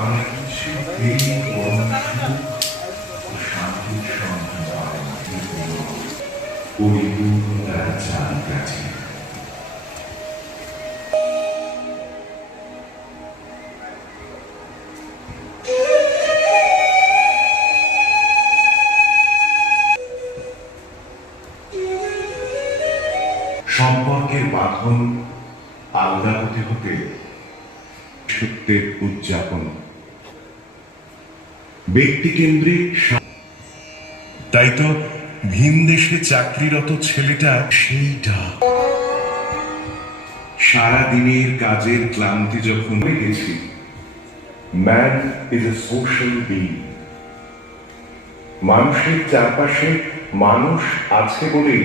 আমরা কিছু পেয়ে বরং সুখ ও শান্তির সন্ধান পাই পরিপূর্ণতার চাবিকাঠি। সম্পর্কের বাঁধন আলাদা হতে হতে সত্যের উদযাপন ব্যক্তিকেন্দ্রিক। তাই তো ভিনদেশে চাকরিরত ছেলেটা সেইটা সারাদিনের কাজের ক্লান্তি যখন হয়ে গেছি। Man is a social being. মানুষের চারপাশে মানুষ আছে বলেই